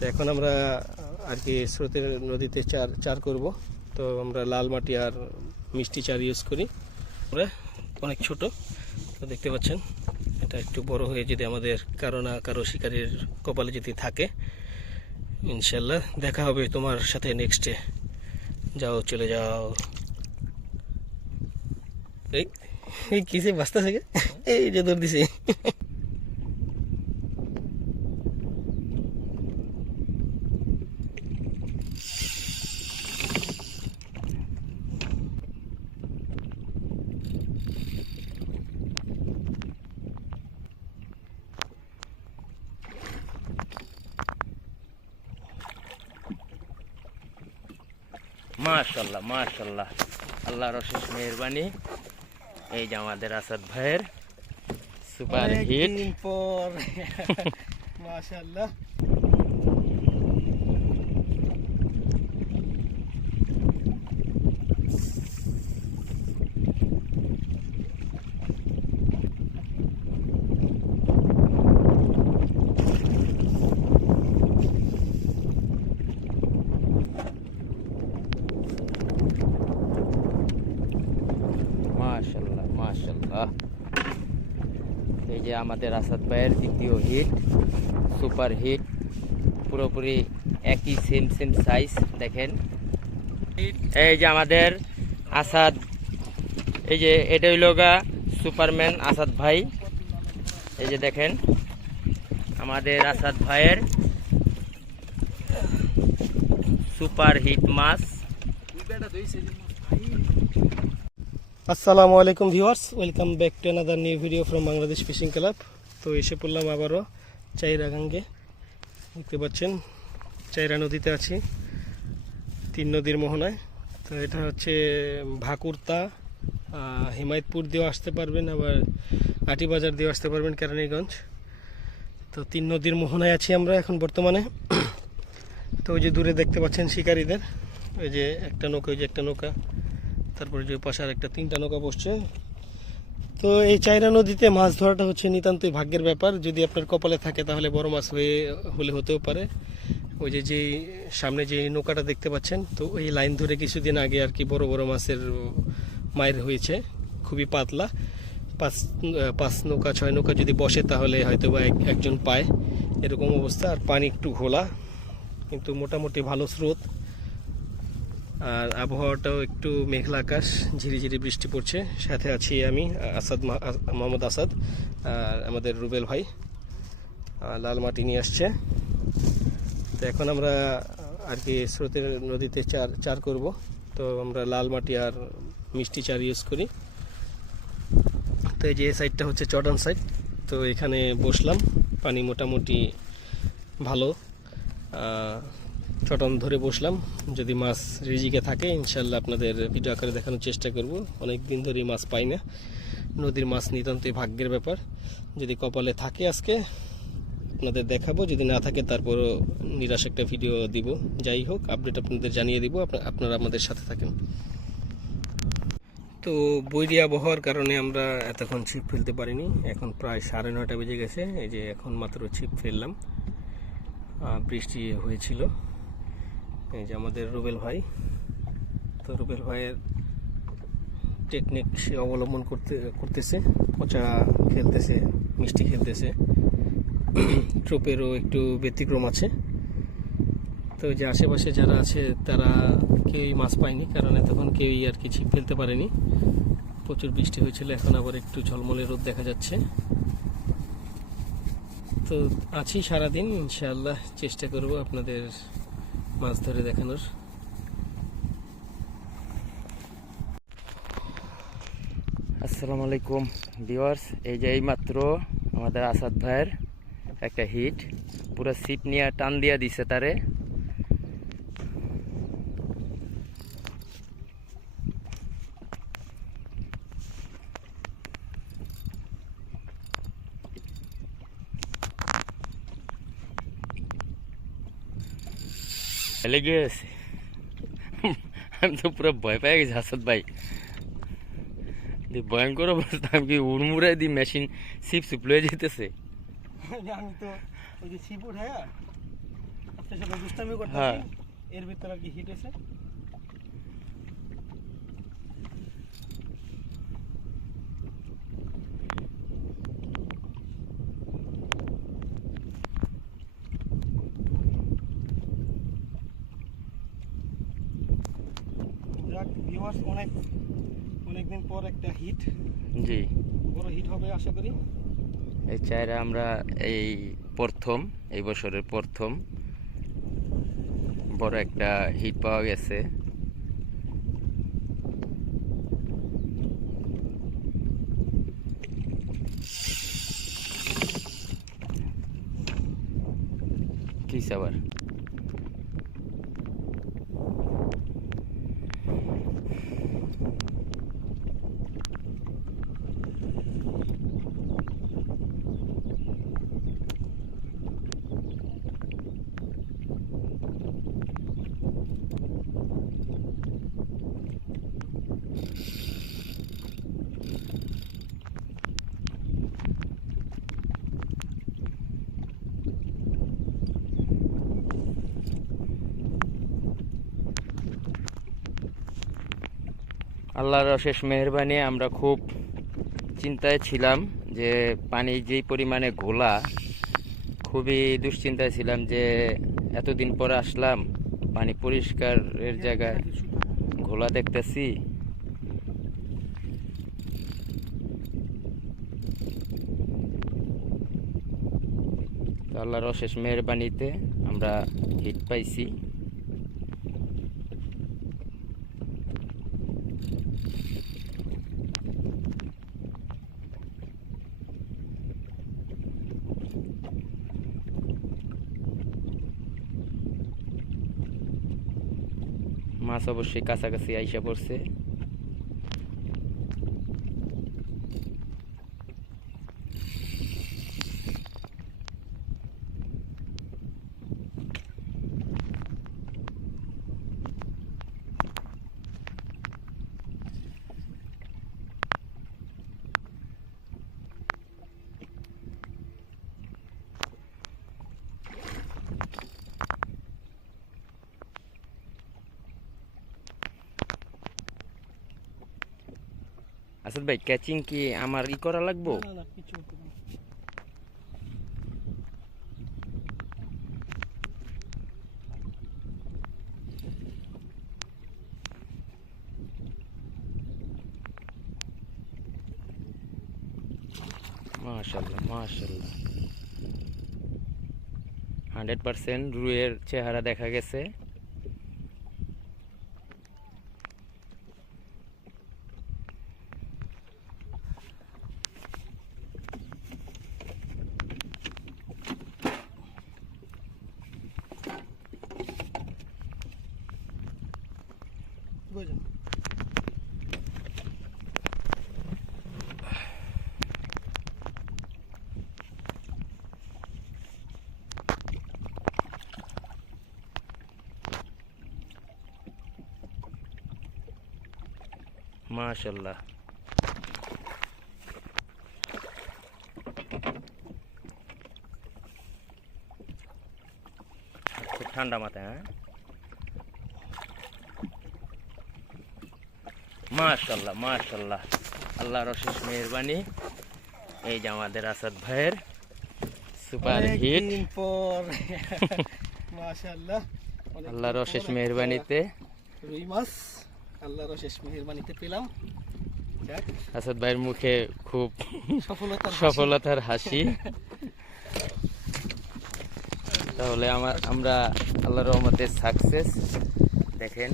তো এখন আমরা আর কি স্রোতের নদীতে চার চার করব। তো আমরা লাল মাটি আর মিষ্টি চার ইউজ করি। আমরা অনেক ছোট, তো দেখতে পাচ্ছেন, এটা একটু বড় হয়ে যদি আমাদের কারও না কারও শিকারীর কপালে যদি থাকে ইনশাল্লাহ দেখা হবে তোমার সাথে নেক্সটে যাও, চলে যাও। এই কিসে বাস্তা থাকে এই যে দৌড় দিছে। মাশাল্লাহ মাশাল্লাহ। আল্লাহর অশেষ মেহরবানি। এই যে আমাদের আসাদ ভাইয়ের সুপার হিট। পর। মাশাল্লাহ মাশাল্লাহ এই যে আমাদের আসাদ ভাইয়ের দ্বিতীয় হিট সুপার হিট পুরোপুরি একই সেম সেম সাইজ দেখেন। এই যে আমাদের আসাদ, এই যে এটা হইল সুপারম্যান আসাদ ভাই। এই যে দেখেন, আমাদের আসাদ ভাইয়ের সুপার হিট মাছ। আসসালামু আলাইকুম viewers, welcome back to another new video from Bangladesh fishing club তো এসে পড়লাম আবারও চাইরা গাঙ্গে দেখতে পাচ্ছেন, চাইরা নদীতে আছি, তিন নদীর মোহনায়। তো এটা হচ্ছে ভাকুরতা হিমায়তপুর দিয়েও আসতে পারবেন, আবার আটিবাজার দিয়েও আসতে পারবেন কেরানীগঞ্জ। তো তিন নদীর মোহনায় আছি আমরা এখন বর্তমানে। তো ওই যে দূরে দেখতে পাচ্ছেন শিকারীদের, ওই যে একটা নৌকা, ওই যে একটা নৌকা। তারপরে যে পাশে আর একটা তিনটা নৌকা বসছে। তো এই চাইরা নদীতে মাছ ধরাটা হচ্ছে নিতান্তই ভাগ্যের ব্যাপার। যদি আপনার কপালে থাকে তাহলে বড় মাছ হয়ে, হলে হতেও পারে। ওই যে যেই সামনে যে নৌকাটা দেখতে পাচ্ছেন, তো ওই লাইন ধরে কিছুদিন আগে আর কি বড় বড় মাছের মায়ের হয়েছে। খুবই পাতলা। পাঁচ পাঁচ নৌকা, ছয় নৌকা যদি বসে তাহলে হয়তো বা এক- একজন পায়। এরকম অবস্থা। আর পানি একটু ঘোলা, কিন্তু মোটামুটি ভালো স্রোত। আর আবহাওয়াটাও একটু মেঘলা আকাশ, ঝিরিঝিরি বৃষ্টি পড়ছে। সাথে আছি আমি, আসাদ মোহাম্মদ আসাদ আর আমাদের রুবেল ভাই। লাল মাটি নিয়ে আসছে। তো এখন আমরা আর কি স্রোতের নদীতে চার চার করব। তো আমরা লাল মাটি আর মিষ্টি চার ইউজ করি। তো এই যে সাইডটা হচ্ছে চটান সাইড তো এখানে বসলাম। পানি মোটামুটি ভালো। চটন ধরে বসলাম। যদি মাছ রিজিকে থাকে, ইনশাল্লাহ আপনাদের ভিডিও আকারে দেখানোর চেষ্টা করব। অনেক দিন ধরে মাছ পাই না। নদীর মাছ নিতান্তই ভাগ্যের ব্যাপার। যদি কপালে থাকে আজকে, আপনাদের দেখাবো। যদি না থাকে, তারপরও নিরাশ একটা ভিডিও দিব। যাই হোক, আপডেট আপনাদের জানিয়ে দিব। আপনারা আমাদের সাথে থাকেন। তো বৈরি আবহাওয়ার কারণে আমরা এতক্ষণ ছিপ ফেলতে পারিনি। এখন প্রায় সাড়ে নয়টা বেজে গেছে। এই যে এখন মাত্র ছিপ ফেললাম। বৃষ্টি হয়েছিল। এই যে আমাদের রুবেল ভাই। তো রুবেল ভাইয়ের টেকনিক সে অবলম্বন করতে, করতেছে, পচা খেলতেছে, মিষ্টি খেলতেছে। ট্রোপেরও একটু ব্যতিক্রম আছে। তো যে আশেপাশে যারা আছে, তারা কেউই মাছ পায়নি, কারণ তখন কেউই আর কি ছিপ ফেলতে পারেনি। প্রচুর বৃষ্টি হয়েছিল, এখন আবার একটু ঝলমলে রোদ দেখা যাচ্ছে। তো আছি সারাদিন, ইনশাআল্লাহ চেষ্টা করব আপনাদের মাছ ধরে দেখানোর। আসসালামু আলাইকুম ভিওয়ার্স এই যে এইমাত্র আমাদের আসাদ ভাইয়ের একটা হিট। পুরো সিপ নিয়ে টান দিয়া দিছে তারে। লেগে গেছে আমি তো পুরো ভয় পেয়ে গেছি হাসাদ ভাই দি ভয়ঙ্কর অবস্থা আমি কি উড়মুড়াই দি মেশিন সিপ সিপ লয়ে যেতেছে আমি তো ওই যে ছিপ উঠে আপনার সাথে দুষ্টামি করতে হ্যাঁ। এর ভিতরে আর কি হিট হয়েছে যাক অনেক অনেকদিন পর একটা হিট জি। বড় হিট হবে আশা করি। এই চায়রা আমরা এই প্রথম এই বছরের প্রথম বড় একটা হিট পাওয়া গেছে। কি আবার আল্লাহর অশেষ মেহরবানি, আমরা খুব চিন্তায় ছিলাম যে পানি যেই পরিমাণে ঘোলা, খুবই দুশ্চিন্তায় ছিলাম যে এতদিন পরে আসলাম, পানি পরিষ্কারের জায়গায় ঘোলা দেখতেছি। আল্লাহর অশেষ মেহরবানিতে আমরা হিট পাইছি। মাছ অবশ্যই কাছাকাছি আইসা পড়ছে। আসাদ ভাই ক্যাচিং কি আমার ই করা লাগবো। মাশাল্লাহ মাশাল্লাহ। হান্ড্রেড পার্সেন্ট রুয়ের চেহারা দেখা গেছে। মাশাল্লাহ খুব ঠান্ডা মাথায় হ্যাঁ? মাশাল্লাহ মাশাল্লাহ আল্লাহর অশেষ মেহরবানি। এই যে আমাদের আসাদ ভাইয়ের সুপার হিট। মাশাআল্লাহ আল্লাহর অশেষ মেহরবানিতে। রুই মাছ। আল্লাহর অশেষ মেহেরবানিতে পেলাম। আসাদ ভাইয়ের মুখে খুব সফলতার হাসি। সফলতার হাসি। তাহলে আমার আমরা আল্লাহ রহমতে সাকসেস দেখেন।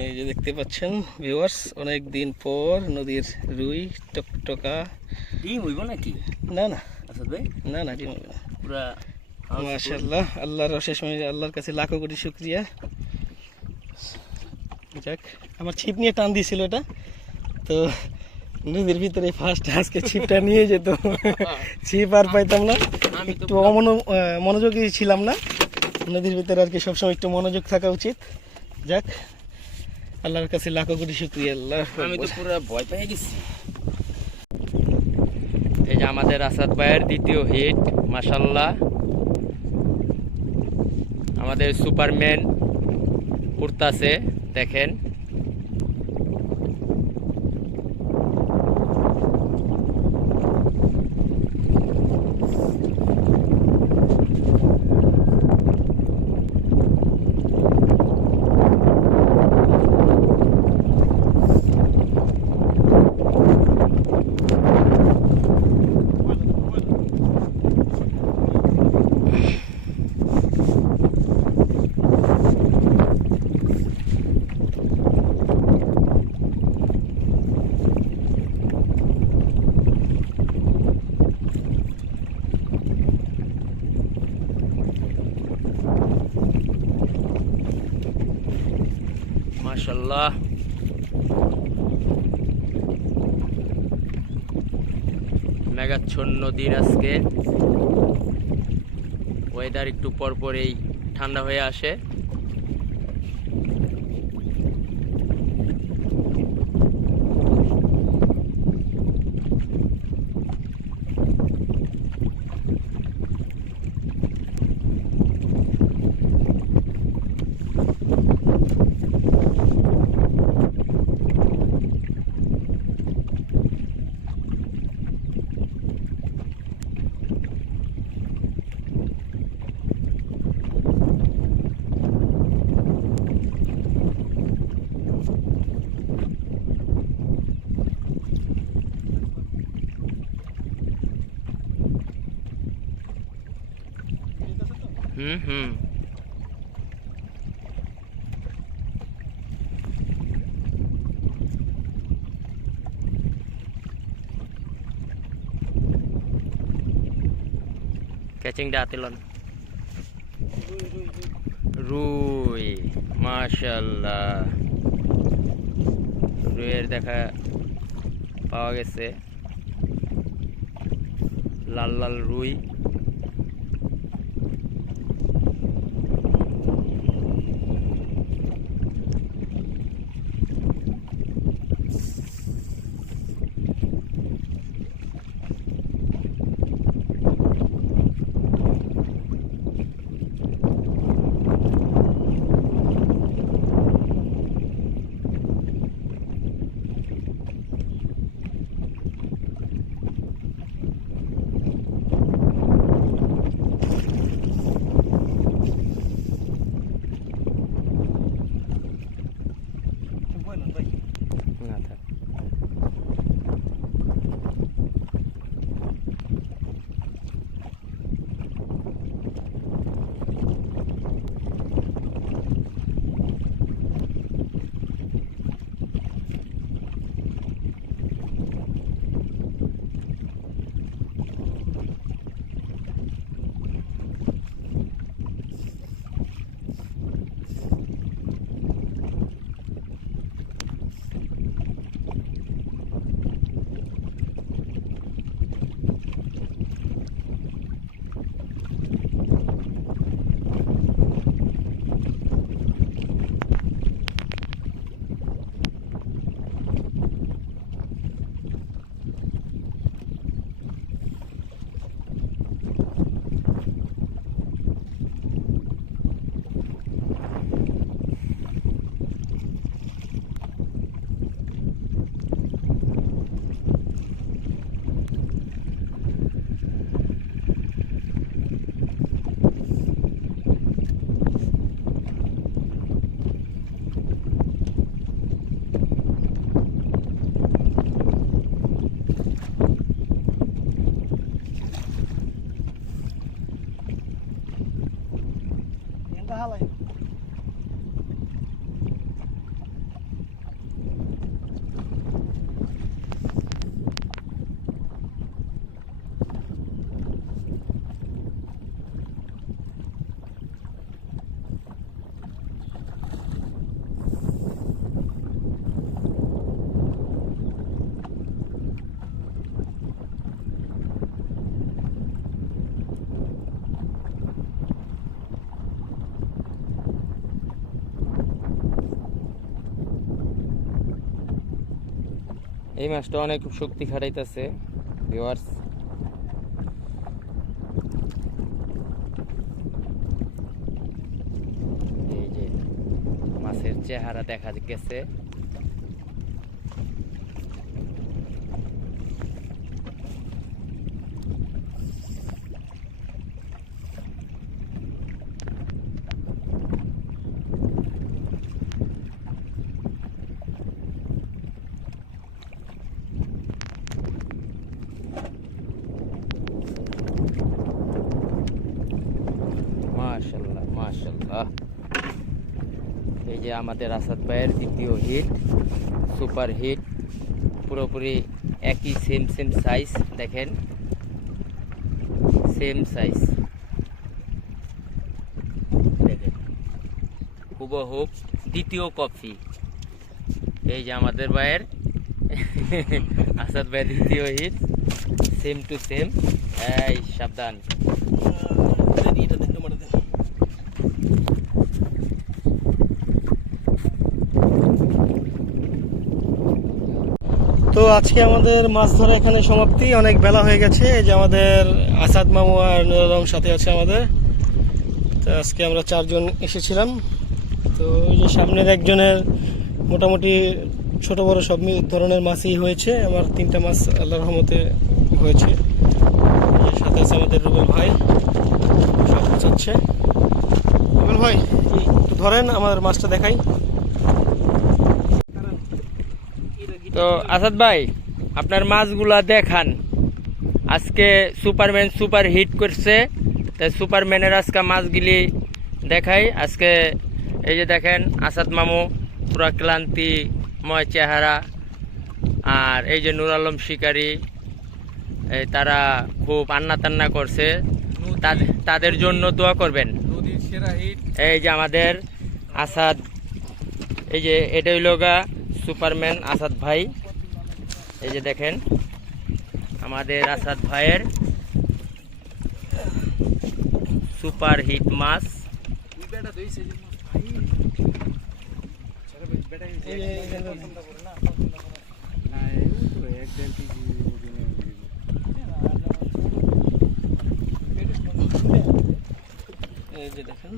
এই যে দেখতে পাচ্ছেন ভিউয়ার্স অনেক দিন পর নদীর রুই টকটকা। ডিম হইব নাকি? না না। আসাদ ভাই? না না ডিম হবে না। পুরা মাশাআল্লাহ। আল্লাহর অশেষ আল্লাহর কাছে লাখো কোটি শুক্রিয়া। যাক আমার ছিপ নিয়ে টান দিয়েছিল এটা। তো নদীর ভিতরে ফার্স্ট আজকে ছিপটা নিয়ে যেত। ছিপ আর পাইতাম না। একটু অমন মনোযোগী ছিলাম না। নদীর ভিতরে আর কি সবসময় একটু মনোযোগ থাকা উচিত। যাক আল্লাহর কাছে লাখো কোটি শুক্রিয়া আল্লাহ আমি তো পুরো ভয় পেয়ে গেছি। এই যে যে আমাদের আসাদ ভাইয়ের দ্বিতীয় হিট মাসাল্লাহ আমাদের সুপারম্যান উঠতাছে দেখেন। মাশাল্লাহ মেঘাচ্ছন্ন দিন আজকে। ওয়েদার একটু পর পরেই ঠান্ডা হয়ে আসে। হুম হুম। ক্যাচিংটা হাতে লন রুই মাশাল্লাহ রুইয়ের দেখা পাওয়া গেছে। লাল লাল রুই। এই মাছটা অনেক শক্তি খাটাইতেছে ভিওয়ার্স এই যে মাছের চেহারা দেখা গেছে। আমাদের আসাদ ভাইয়ের দ্বিতীয় হিট সুপার হিট পুরোপুরি একই সেম সেম সাইজ দেখেন। সেম সাইজ দেখেন। হুবহুব দ্বিতীয় কফি এই যে আমাদের ভাইয়ের আসাদ ভাইয়ের দ্বিতীয় হিট সেম টু সেম এই, সাবধান এটা দেখতে মারা দেন তো আজকে আমাদের মাছ ধরা এখানে সমাপ্তি। অনেক বেলা হয়ে গেছে। এই যে আমাদের আসাদ মামু আর নুরুল সাথে আছে আমাদের। তো আজকে আমরা চারজন এসেছিলাম। তো ওই যে সামনের একজনের মোটামুটি ছোট বড় সব ধরনের মাছই হয়েছে। আমার তিনটা মাছ আল্লাহ রহমতে হয়েছে। সাথে আছে আমাদের রুবেল ভাই। সব হচ্ছে রুবেল ভাই, একটু ধরেন, আমার মাছটা দেখাই। তো আসাদ ভাই আপনার মাছগুলা দেখান। আজকে সুপারম্যান সুপার হিট করছে তাই সুপারম্যানের আজকে মাছগুলি দেখাই। আজকে এই যে দেখেন আসাদ মামু পুরা ক্লান্তিময় চেহারা আর এই যে নুর আলম শিকারী এই তারা খুব আন্না তান্না করছে তাদের- তাদের জন্য দোয়া করবেন। এই যে আমাদের আসাদ এই যে এটা হইল গা সুপারম্যান আসাদ ভাই। এই যে দেখেন, আমাদের আসাদ ভাইয়ের সুপার হিট মাছ। বেটা দইছে যে বেটা এই যে এখানে না এই তো এক দেড় কেজি ওজনের এই যে দেখেন,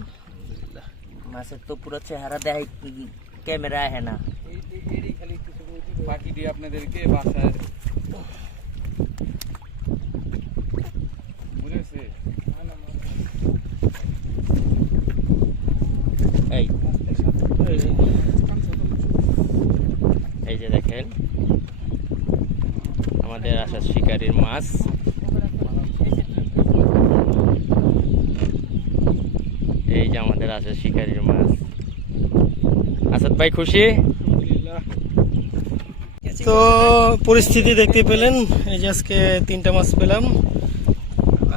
মাছের তো পুরো চেহারা দেয় ক্যামেরা আহে না। দিয়ে আপনাদেরকে বাসার এই। যে দেখেন, আমাদের আসাদ শিকারির মাছ। এই যে আমাদের আসাদ শিকারির মাছ। আসাদ ভাই, খুশি? তো পরিস্থিতি দেখতে পেলেন। এই যে আজকে তিনটা মাছ পেলাম।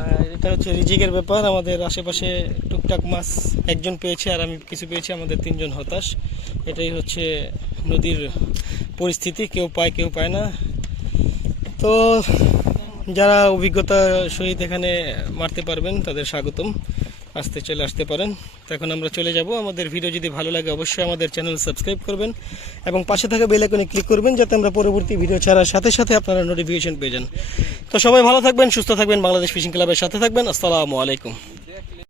আর এটা হচ্ছে রিজিকের ব্যাপার। আমাদের আশেপাশে টুকটাক মাছ একজন পেয়েছে আর আমি কিছু পেয়েছি। আমাদের তিনজন হতাশ। এটাই হচ্ছে নদীর পরিস্থিতি। কেউ পায় কেউ পায় না। তো যারা অভিজ্ঞতা সহিত এখানে মারতে পারবেন, তাদের স্বাগতম। আসতে চলে আসতে পারেন। তো এখন আমরা চলে যাব। আমাদের ভিডিও যদি ভালো লাগে অবশ্যই আমাদের চ্যানেল সাবস্ক্রাইব করবেন এবং পাশে থাকা বেল আইকনে ক্লিক করবেন যাতে আমরা পরবর্তী ভিডিও ছাড়ার সাথে সাথে আপনারা নোটিফিকেশন পেয়ে যান। তো সবাই ভালো থাকবেন, সুস্থ থাকবেন। বাংলাদেশ ফিশিং ক্লাবের সাথে থাকবেন। আসসালামু আলাইকুম।